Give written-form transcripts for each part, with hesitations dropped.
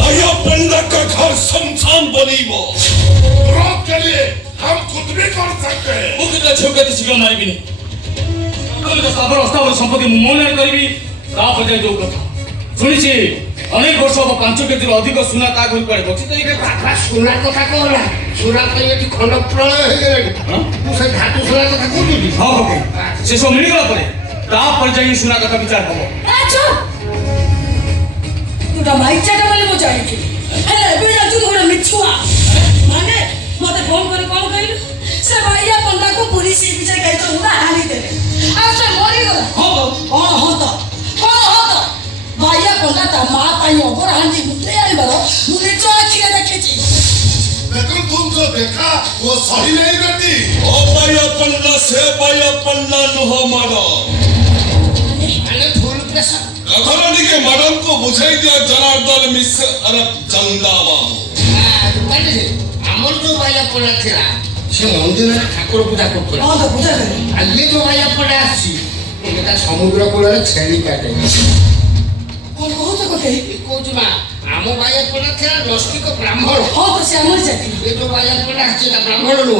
भैया पंडित का घर शमशान बनी वो विरोध के लिए हम कुछ भी कर सकते हैं। मुझे छोके तो शीघ्र मारी भी नहीं तो साबर अस्थावर संपत्ति मूल्यांकन करी तापर जाई जो कथा सुनिছি अनेक वर्ष अब 5 केजी अधिक सुना ता घर पर बची तो ये बाबा सुना कथा कहला सुना तो ये खंड प्रलय हो गेला तू से धातु सुना कथा कहू हां ओके से सब मिल गला परे तापर जाई सुना कथा विचार हबो अच्छा तू दमाई चाटा वाले मो जाई थी हेले बिना तू गोरा मिछुआ माने मते फोन करे कॉल कइलु से भैया पंडा को पुलिस विजय गई तो उड़ा हाली देले आ से मरी गला हां हां तो भैया पंडा ता मां ताई ओपर हांडी मुते आली बारो मुने चोरा खिले देखिची लेकिन तुम जो देखा वो सही नहीं बेटी। ओ भैया पंडित से भैया पंडित नुह मारो माने फुल प्रेशर रघुरानी के मैडम को बुझाई दिया जनार्दन मिश्र अरब चंदा बाबू माने हमर जो भैया पंडा थिला से मंदिर ठाकुर पूजा करतो हां तो पूजा करे आज ये जो भैया पंडा आसी एटा समुद्र कूल रे छेली काटे कौन बहुत को कही कोजुमा आमो भैया पंडा थिला रस्तिक ब्राह्मण हां तो से हमर जाती ये जो भैया पंडा आसी ना ब्राह्मण नो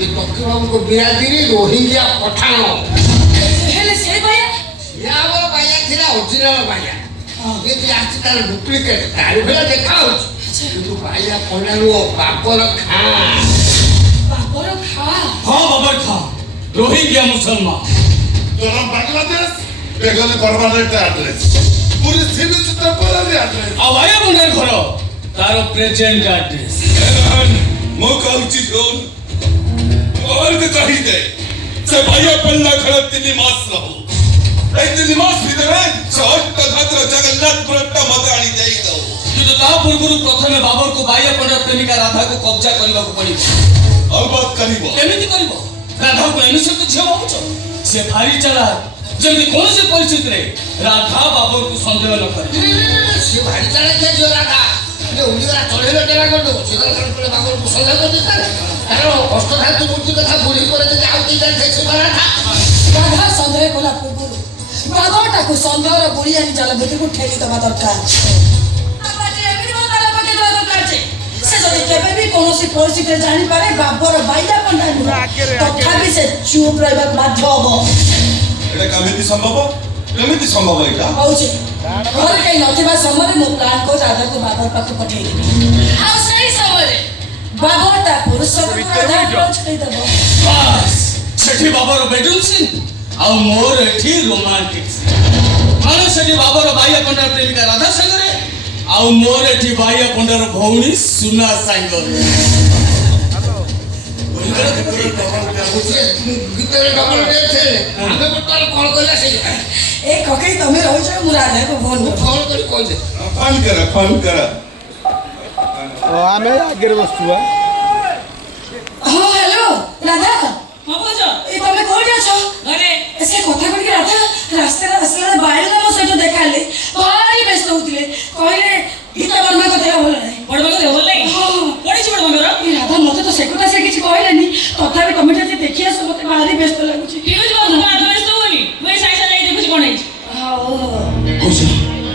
ये तक्की बाबू को बिरादरी रोहिंग्या पठान हेले से भैया या वो भैया थिला ओरिजिनल भैया ये जो आसी तार डुप्लीकेट तार भैया देखा हो तो भैया पंडा रो बापर खा बापर खा हां बाबर खा रोहिंग्या मुसलमान तो हम बांग्लादेश बेगल परमानेंट एड्रेस पूरी सिविल टेम्पररी एड्रेस आ भैया पंडा घर तारो प्रेजेंट एड्रेस मो कहूची जोन और के कही दे से भैया पंडित घर तिनी मास रहो ए तिनी मास ভিতরে ছোট খাতর জগন্নাथ পুরটা মতাणी দেই দাও কিন্তু তা পূর্বରୁ প্রথমে বাবর को भैया पंडा प्रेमिका राधा को कब्जा କରିବାକୁ पड़िବ और बात करिबो केमिति करिବ राधा को एमिसे तो झियो होछ से भारी चला जल्दी कौन से परिस्थिति रे राधा बाबर को संदेह न करे से भारी चला के जो राधा ये उंगलीरा चढ़ेलो टेरा कर दो सेकर कर बाबर को संदेह कर देता कारण कष्ट धातु मूर्ति कथा बुढ़ी करे जे आउ तीन से से राधा राधा संदेह कोला पूर्वରୁ बाबरटाକୁ संदेहର ବୁଢୀ ଆଣି ଜାଲ ଭିତରକୁ ଠେଲି ଦେବା ଦରକାର ଆବାଟି ଏମିତି ମତାଲ ପକେଇ ଦେବା ଦରକାର ଯେ ସେ ଯଦି କେବେ ବି କୌଣସି ପରିସ୍ଥିତିରେ ଜାଣିପାରେ ବାବର ବାଇଲା ପଣ୍ଡା ନୁହଁ ତଥାପି ସେ ଚୁପ୍ ରହିବାକୁ ବାଧ୍ୟ ହବ এটা কেমিতি সম্ভব এটা ହଉଛି ଘରେ କେହି ନଥିବା ସମୟରେ ମୁଁ ପ୍ଲାନ୍ କରି ରାଧାକୁ ବାବର ପାଖକୁ ପଠେଇଦେବି ଆଉ ସେଇ ସମୟରେ ବାବର ତା ପୁରୁଷକୁ ରାଧା ଛାଡ଼ିଦେବ बस सेठी बाबर बेडरूम सीन आ मोर एठी रोमांटिक माने सेठी बाबर बाइया पंडा प्रेमिका राधा संगरे आ मोर एठी बाइया पंडार भौणी सुना संगरे ଭିତରେ ଡବଲ ଡେଟ୍ ଥିଲେ ଆମେ ବର୍ତ୍ତମାନ କଣ କରିବା ସେଇ ଏ କକେଇ ତମେ ରହିଛ ମୁଁ ରାଧାକୁ ଫୋନ କରି କହିଦେ फोन कर ଆମେ ଆଗରେ ବସିଛୁ ବା ହଁ ହ୍ୟାଲୋ ରାଧା ହଁ କହୁଛ ଏ ତମେ କୋଉଠି ଅଛ ଘରେ ସେ କଥା କହିକି ରାଧା ରାସ୍ତାରେ ଆସିଲା ବାଇରେ ମୋ ସହିତ ଦେଖା ହେଲେ ଭାରି ବ୍ୟସ୍ତ ହଉଥିଲେ କହିଲେ ଗୀତା ବର୍ମା କଥା ଭଲ ନାହିଁ ବଡ଼ ବାଗ ଦେହ ଭଲ ଲାଗେ ହଁ ପଡ଼ିଛି ବଡ଼ ବାଗର ଏ ରାଧା ମତେ ତ ସେ କଥା ସେ କିଛି କହିଲେନି ତଥାପି ତମେ ଯଦି ଦେଖି ଆସ ମତେ ଭାରି ବ୍ୟସ୍ତ ଲାଗୁଛି ଠିକ୍ ଅଛି ବାବୁ ତୁମେ ଆଗ ବ୍ୟସ୍ତ ହୁଅନି ମୁଁ ଏଇ ସାଙ୍ଗେ ସାଙ୍ଗେ ଯାଇକି ଦେଖୁଛି କ'ଣ ହେଇଛି खुश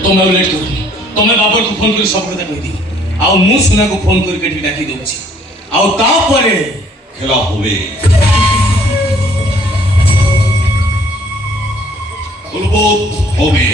तुम्हें लेट करनी तुम्हें बाबर को फोन कर सब कथा कहि दी आ मु सुना को फोन करके ठीक डाकी दउछि आ ता परे खेला होवे बोलबो होवे